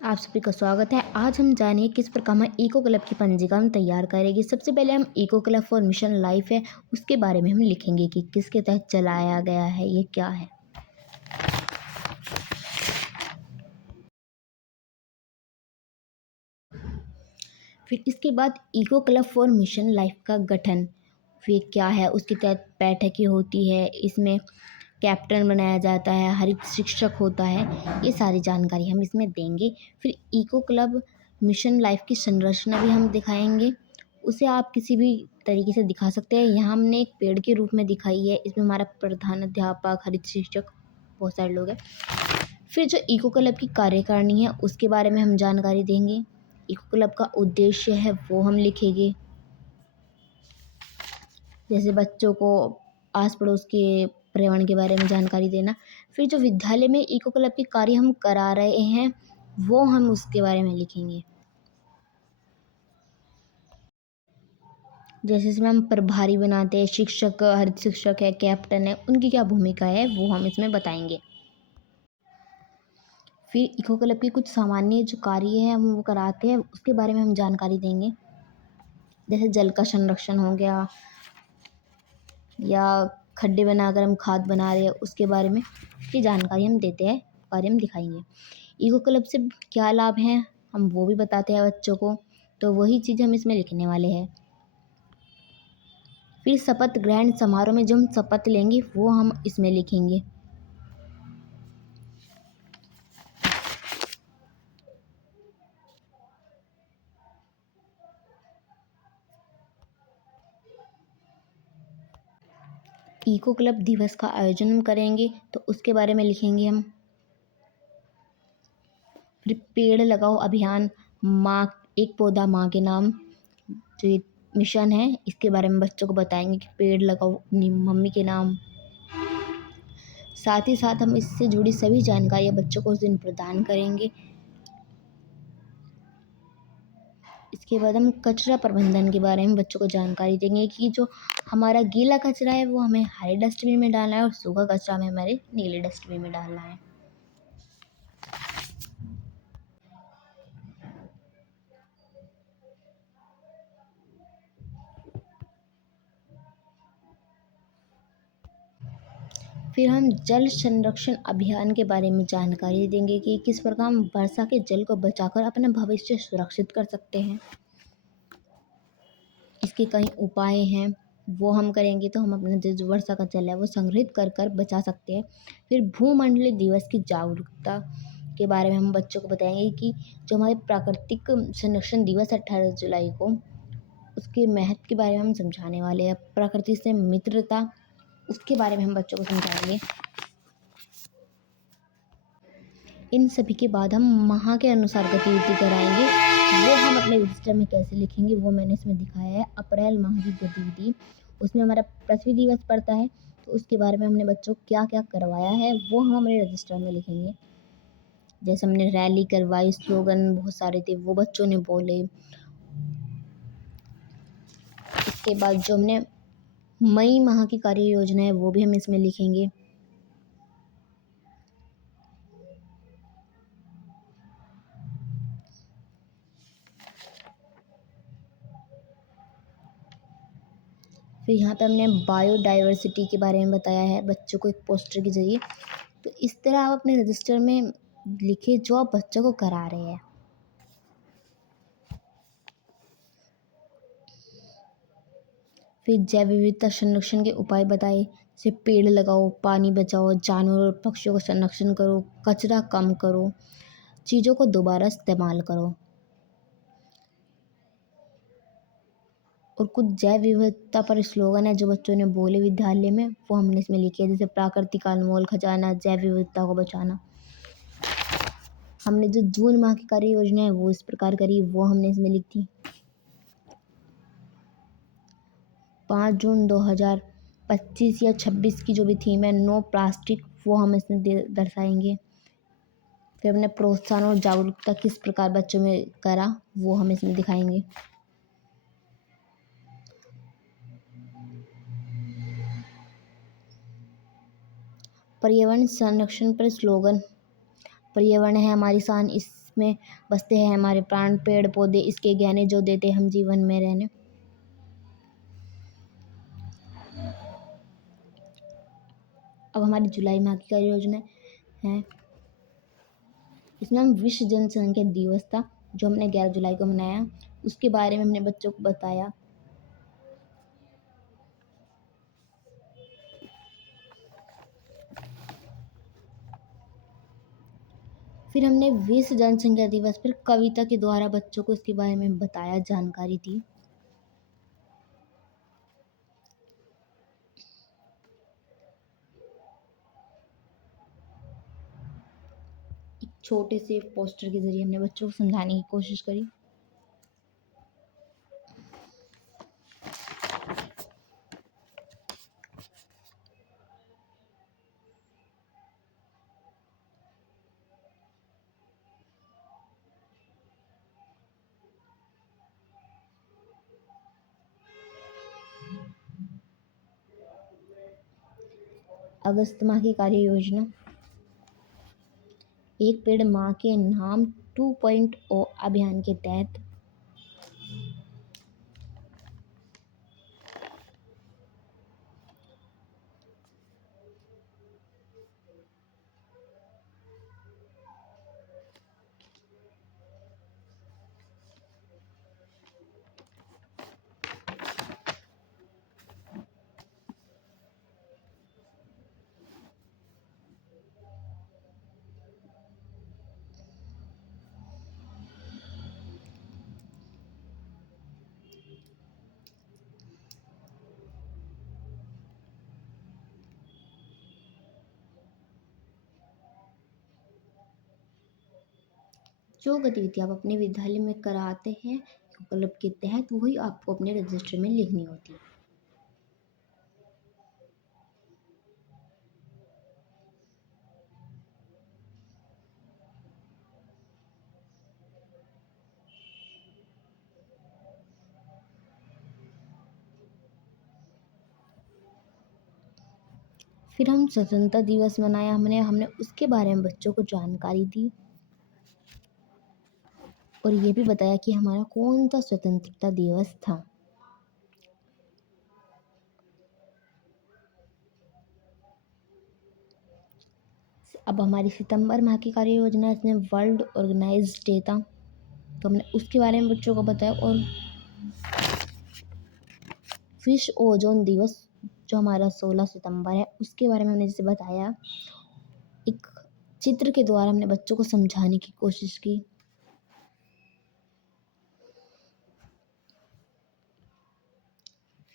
आप सभी का स्वागत है। आज हम जानेंगे किस प्रकार हम इको क्लब की पंजिका हम तैयार करेंगे। सबसे पहले हम eco club for mission life है उसके बारे में हम लिखेंगे कि किसके तहत चलाया गया है, ये क्या है। फिर इसके बाद eco club for mission life का गठन, फिर क्या है, उसके तहत बैठकें होती है, इसमें कैप्टन बनाया जाता है, हरित शिक्षक होता है, ये सारी जानकारी हम इसमें देंगे। फिर इको क्लब मिशन लाइफ की संरचना भी हम दिखाएंगे। उसे आप किसी भी तरीके से दिखा सकते हैं। यहाँ हमने एक पेड़ के रूप में दिखाई है। इसमें हमारा प्रधान अध्यापक, हरित शिक्षक, बहुत सारे लोग हैं। फिर जो इको क्लब की कार्यकारिणी है उसके बारे में हम जानकारी देंगे। इको क्लब का उद्देश्य है वो हम लिखेंगे, जैसे बच्चों को आस पड़ोस के पर्यावरण के बारे में जानकारी देना। फिर जो विद्यालय में इको क्लब के कार्य हम करा रहे हैं वो हम उसके बारे में लिखेंगे, जैसे इसमें हम प्रभारी बनाते हैं, शिक्षक, हरित शिक्षक है, कैप्टन है, उनकी क्या भूमिका है वो हम इसमें बताएंगे। फिर इको क्लब के कुछ सामान्य जो कार्य है हम वो कराते हैं, उसके बारे में हम जानकारी देंगे, जैसे जल का संरक्षण हो गया, या खड्डे बनाकर हम खाद बना रहे हैं उसके बारे में की जानकारी हम देते हैं, कार्य हम दिखाएंगे। इको क्लब से क्या लाभ हैं हम वो भी बताते हैं बच्चों को, तो वही चीज़ हम इसमें लिखने वाले हैं। फिर शपथ ग्रहण समारोह में जो हम शपथ लेंगे वो हम इसमें लिखेंगे। इको क्लब दिवस का आयोजन हम करेंगे तो उसके बारे में लिखेंगे हम। फिर पेड़ लगाओ अभियान, माँ एक पौधा माँ के नाम, जो ये मिशन है इसके बारे में बच्चों को बताएंगे कि पेड़ लगाओ अपनी मम्मी के नाम। साथ ही साथ हम इससे जुड़ी सभी जानकारियाँ बच्चों को उस दिन प्रदान करेंगे। इसके बाद हम कचरा प्रबंधन के बारे में बच्चों को जानकारी देंगे कि जो हमारा गीला कचरा है वो हमें हरे डस्टबिन में डालना है और सूखा कचरा हमें हमारे नीले डस्टबिन में डालना है। फिर हम जल संरक्षण अभियान के बारे में जानकारी देंगे कि किस प्रकार हम वर्षा के जल को बचाकर अपना भविष्य सुरक्षित कर सकते हैं। इसके कई उपाय हैं वो हम करेंगे तो हम अपना जो वर्षा का जल है वो संग्रहित कर कर बचा सकते हैं। फिर भूमंडलीय दिवस की जागरूकता के बारे में हम बच्चों को बताएंगे कि जो हमारे प्राकृतिक संरक्षण दिवस है 18 जुलाई को, उसके महत्व के बारे में हम समझाने वाले हैं। प्रकृति से मित्रता, उसके बारे में हम बच्चों को समझाएंगे। इन सभी के बाद हम माह के अनुसार गतिविधि कराएंगे। वो हम अपने रजिस्टर में कैसे लिखेंगे वो मैंने इसमें दिखाया है। अप्रैल माह की गतिविधि, उसमें हमारा पृथ्वी दिवस पड़ता है, तो उसके बारे में हमने बच्चों को क्या क्या करवाया है वो हम अपने रजिस्टर में लिखेंगे। जैसे हमने रैली करवाई, स्लोगन बहुत सारे थे वो बच्चों ने बोले। इसके बाद जो हमने मई माह की कार्य योजना है वो भी हम इसमें लिखेंगे। फिर यहाँ पे हमने बायोडाइवर्सिटी के बारे में बताया है बच्चों को एक पोस्टर के जरिए। तो इस तरह आप अपने रजिस्टर में लिखे जो आप बच्चों को करा रहे हैं। फिर जैव विविधता संरक्षण के उपाय बताए, जैसे पेड़ लगाओ, पानी बचाओ, जानवर और पक्षियों का संरक्षण करो, कचरा कम करो, चीज़ों को दोबारा इस्तेमाल करो। और कुछ जैव विविधता पर स्लोगन है जो बच्चों ने बोले विद्यालय में, वो हमने इसमें लिखे, जैसे प्राकृतिक का अनमोल खजाना, जैव विविधता को बचाना। हमने जो जून माह की कार्य योजना है वो इस प्रकार करी, वो हमने इसमें लिख दी। 5 जून 2025 या 26 की जो भी थीम है, नो प्लास्टिक, वो हम इसमें दर्शाएंगे। फिर हमने प्रोत्साहन और जागरूकता किस प्रकार बच्चों में करा वो हम इसमें दिखाएंगे। पर्यावरण संरक्षण पर स्लोगन, पर्यावरण है हमारी शान, इस इसमें बसते हैं हमारे प्राण, पेड़ पौधे, इसके गहने जो देते हम जीवन में रहने। अब हमारी जुलाई माह की कार्य योजना है, इसमें हम विश्व जनसंख्या दिवस था जो हमने 11 जुलाई को मनाया, उसके बारे में हमने बच्चों को बताया। फिर हमने विश्व जनसंख्या दिवस पर कविता के द्वारा बच्चों को इसके बारे में बताया, जानकारी दी। एक छोटे से पोस्टर के जरिए हमने बच्चों को समझाने की कोशिश करी। अगस्त माह की कार्य योजना, एक पेड़ माँ के नाम 2.0 अभियान के तहत जो गतिविधि आप अपने विद्यालय में कराते हैं क्लब के तहत, वही आपको अपने रजिस्टर में लिखनी होती है। फिर हम स्वतंत्रता दिवस मनाया, हमने उसके बारे में बच्चों को जानकारी दी और ये भी बताया कि हमारा कौन सा स्वतंत्रता दिवस था। अब हमारी सितंबर माह की कार्य योजना, इसमें वर्ल्ड ऑर्गेनाइज्ड डे था, तो हमने उसके बारे में बच्चों को बताया। और विश्व ओजोन दिवस जो हमारा 16 सितंबर है, उसके बारे में हमने जैसे बताया, एक चित्र के द्वारा हमने बच्चों को समझाने की कोशिश की।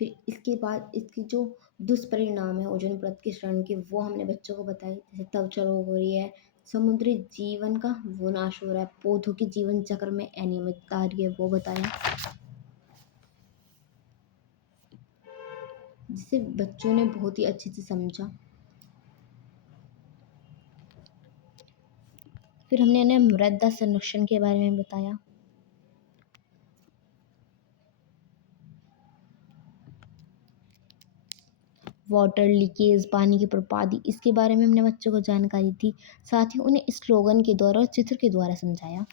फिर इसके बाद इसकी जो दुष्परिणाम है ओजोन परत के क्षरण के, वो हमने बच्चों को बताए, जैसे त्वचा रोग हो रही है, समुद्री जीवन का वो नाश हो रहा है, पौधों के जीवन चक्र में अनियमितता आ रही है, वो बताया, जिसे बच्चों ने बहुत ही अच्छे से समझा। फिर हमने इन्हें मृदा संरक्षण के बारे में बताया। वाटर लीकेज, पानी की बर्बादी, इसके बारे में हमने बच्चों को जानकारी दी, साथ ही उन्हें स्लोगन के द्वारा और चित्र के द्वारा समझाया।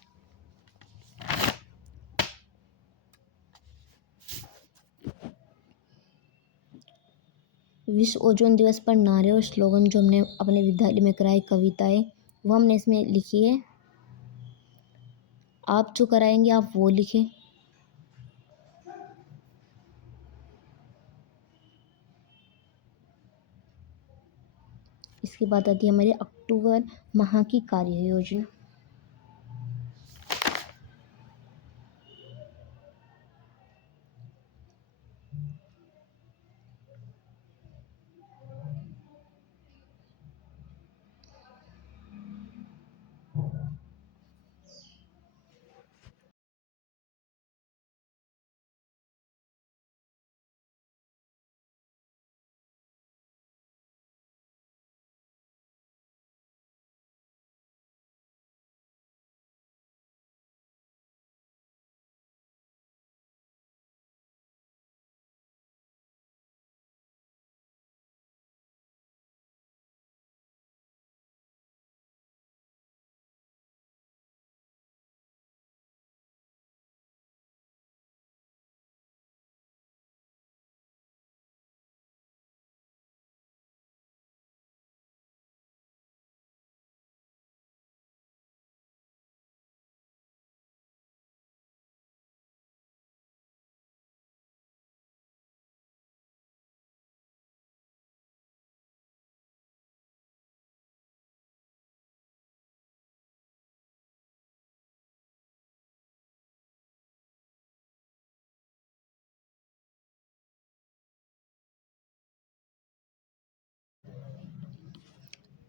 विश्व ओजोन दिवस पर नारे और स्लोगन जो हमने अपने विद्यालय में कराए, कविताएं, वो हमने इसमें लिखी है। आप जो कराएंगे आप वो लिखें। इसके बाद आती है हमारी अक्टूबर माह की कार्य योजना।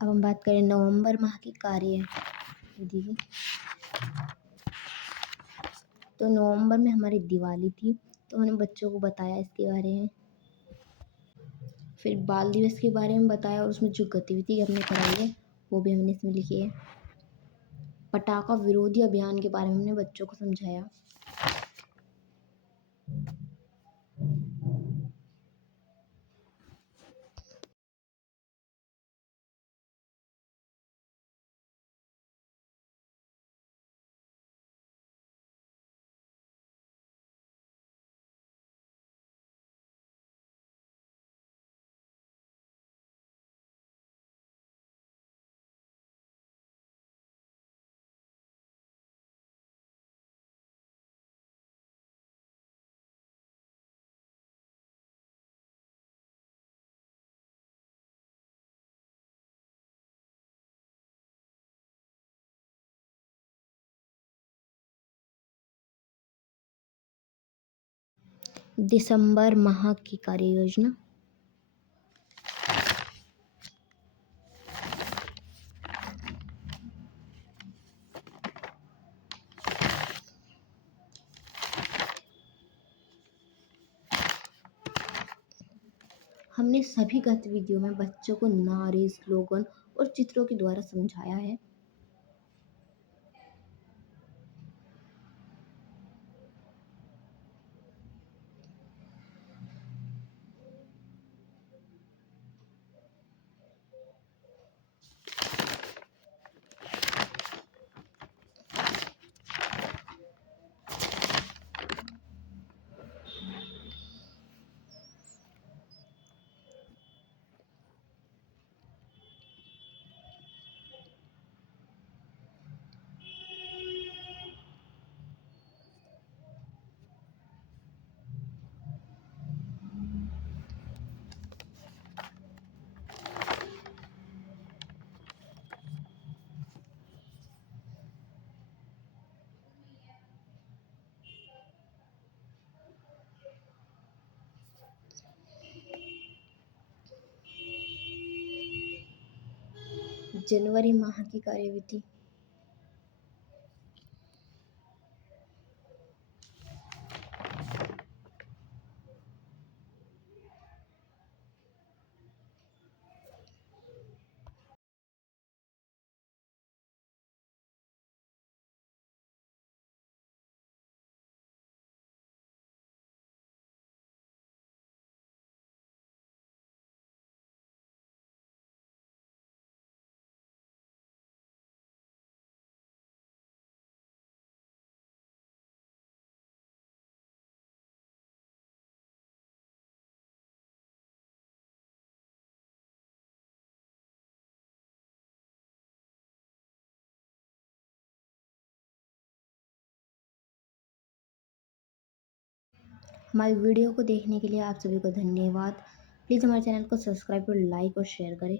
अब हम बात करें नवंबर माह की कार्यविधि की। तो नवंबर में हमारी दिवाली थी, तो मैंने बच्चों को बताया इसके बारे में। फिर बाल दिवस के बारे में बताया और उसमें जो गतिविधि हमने कराई है वो भी हमने इसमें लिखी है। पटाखा विरोधी अभियान के बारे में हमने बच्चों को समझाया। दिसंबर माह की कार्य योजना। हमने सभी गतिविधियों में बच्चों को नारे, स्लोगन और चित्रों के द्वारा समझाया है। जनवरी माह की कार्यविधि। हमारी वीडियो को देखने के लिए आप सभी को धन्यवाद। प्लीज़ हमारे चैनल को सब्सक्राइब और लाइक और शेयर करें।